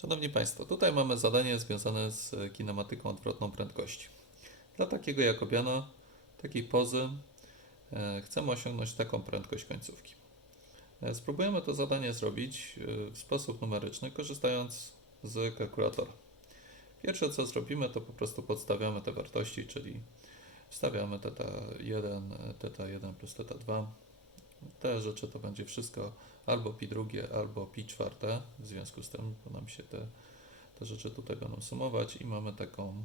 Szanowni Państwo, tutaj mamy zadanie związane z kinematyką odwrotną prędkości. Dla takiego jakobiana, takiej pozy, e, chcemy osiągnąć taką prędkość końcówki. E, Spróbujemy to zadanie zrobić e, w sposób numeryczny, korzystając z kalkulatora. Pierwsze co zrobimy, to po prostu podstawiamy te wartości, czyli wstawiamy θ1, θ1 plus θ2. te rzeczy to będzie wszystko albo pi drugie, albo pi czwarte, w związku z tym, nam się te, te rzeczy tutaj będą sumować i mamy taką,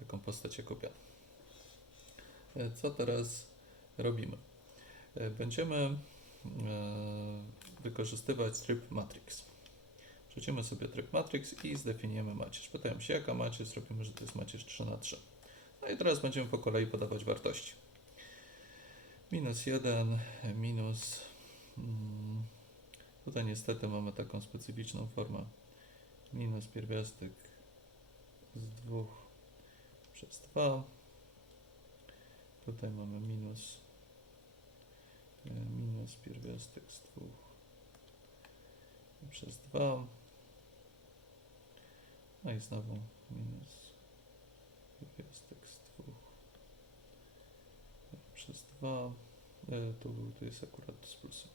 taką postać jakobianą. E, Co teraz robimy? E, Będziemy e, wykorzystywać tryb matrix. Wrzucimy sobie tryb matrix i zdefiniujemy macierz. Pytają się, jaka macierz? Zrobimy, że to jest macierz 3 na 3 No i teraz będziemy po kolei podawać wartości. Minus 1, minus. Mm, tutaj niestety mamy taką specyficzną formę. Minus pierwiastek z 2 przez 2. Tutaj mamy minus. e, Minus pierwiastek z 2 przez 2. No i znowu minus pierwiastek z 2 przez 2. E, tu, tu jest akurat z plusem.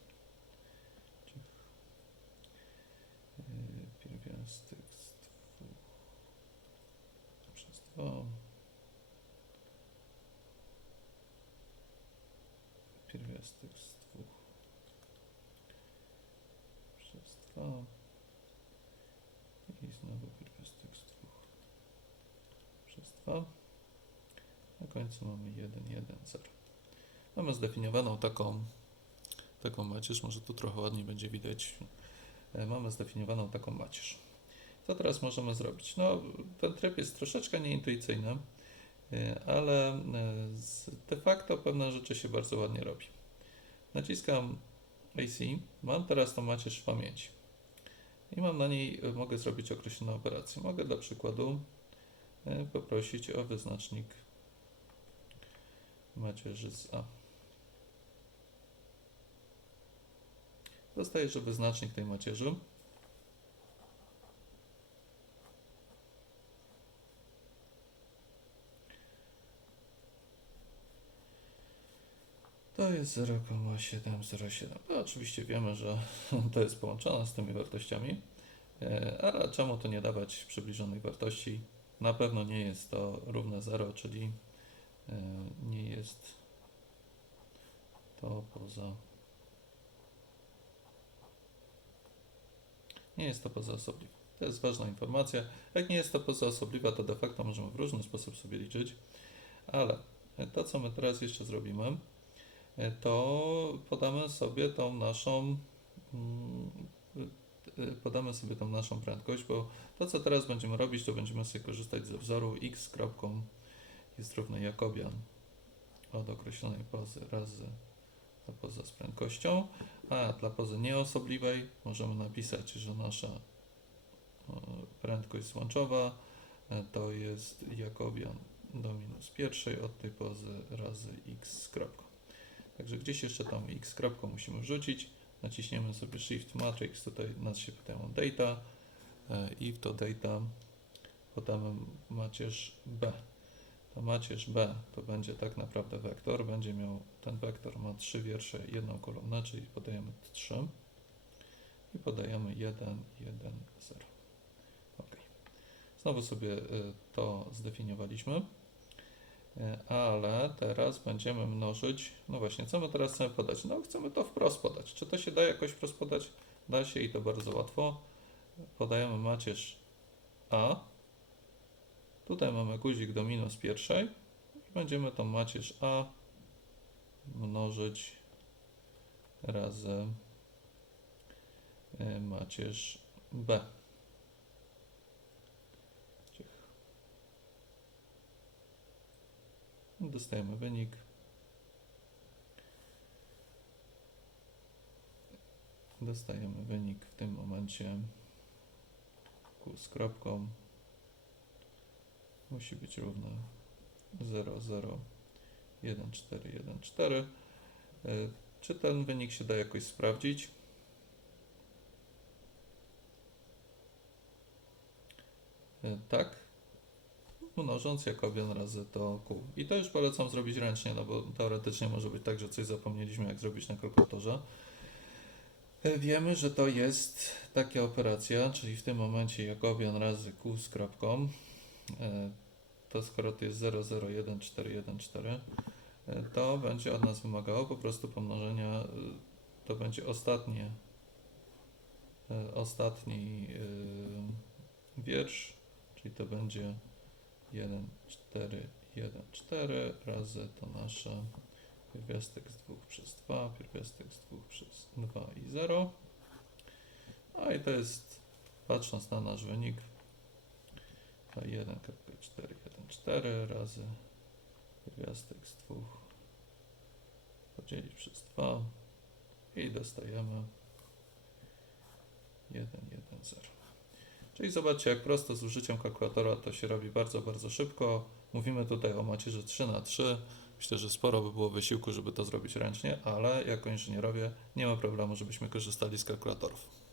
E, pierwiastek z 2 przez 2. Pierwiastek z 2 przez 2. I znowu pierwiastek z 2 przez 2. Na końcu mamy 1, 1, 0. Mamy zdefiniowaną taką, taką macierz, może tu trochę ładniej będzie widać. E, Mamy zdefiniowaną taką macierz. Co teraz możemy zrobić? No, ten tryb jest troszeczkę nieintuicyjny, e, ale e, de facto pewne rzeczy się bardzo ładnie robi. Naciskam AC, mam teraz tą macierz w pamięci i mam na niej, mogę zrobić określone operacje. Mogę dla przykładu poprosić o wyznacznik macierzy z A. Dostaję, że wyznacznik tej macierzy to jest 0,707. No, oczywiście wiemy, że to jest połączone z tymi wartościami, e, ale czemu to nie dawać przybliżonych wartości? Na pewno nie jest to równe 0, czyli e, nie jest to poza. Nie jest to pozaosobliwe. To jest ważna informacja. Jak nie jest to pozaosobliwa, to de facto możemy w różny sposób sobie liczyć, ale to, co my teraz jeszcze zrobimy, e, to podamy sobie tą naszą mm, e, podamy sobie tą naszą prędkość, bo to, co teraz będziemy robić, to będziemy sobie korzystać ze wzoru x kropką jest równy Jakobian od określonej pozy razy ta poza z prędkością, a dla pozy nieosobliwej możemy napisać, że nasza e, prędkość złączowa e, to jest Jakobian do minus pierwszej od tej pozy razy x z kropką. Także gdzieś jeszcze tą x kropką musimy wrzucić. Naciśniemy sobie Shift Matrix, tutaj nas się pytają data e, i w to data podamy macierz B. Macierz B to będzie tak naprawdę wektor, będzie miał, ten wektor ma trzy wiersze, jedną kolumnę, czyli podajemy 3 i podajemy 1, 1, 0. Ok. Znowu sobie y, to zdefiniowaliśmy, Y, ale teraz będziemy mnożyć, no właśnie, co my teraz chcemy podać? No chcemy to wprost podać. Czy to się da jakoś wprost podać? Da się i to bardzo łatwo. Podajemy macierz A, Tutaj mamy guzik do minus pierwszej i będziemy tą macierz A mnożyć razy y, macierz B. Dostajemy wynik. Dostajemy wynik w tym momencie z kropką musi być równe 0, 0, 1, 4, 1, 4. Y, Czy ten wynik się da jakoś sprawdzić? y, tak, mnożąc jakobian razy to q. I to już polecam zrobić ręcznie, no bo teoretycznie może być tak, że coś zapomnieliśmy, jak zrobić na kalkulatorze. Y, Wiemy, że to jest taka operacja, czyli w tym momencie jakobian razy q z kropką. Y, To skoro to jest 001414, y, to będzie od nas wymagało po prostu pomnożenia, y, to będzie ostatnie, ostatni wiersz, czyli to będzie 1, 4, 1, 4 razy to nasze pierwiastek z 2 przez 2, pierwiastek z 2 przez 2 i 0. No i to jest, patrząc na nasz wynik, to 1,4, 1, 4 razy pierwiastek z 2 podzielić przez 2 i dostajemy 1, 1, 0. Czyli zobaczcie, jak prosto z użyciem kalkulatora to się robi bardzo, bardzo szybko. Mówimy tutaj o macierzy 3 na 3 Myślę, że sporo by było wysiłku, żeby to zrobić ręcznie, ale jako inżynierowie nie ma problemu, żebyśmy korzystali z kalkulatorów.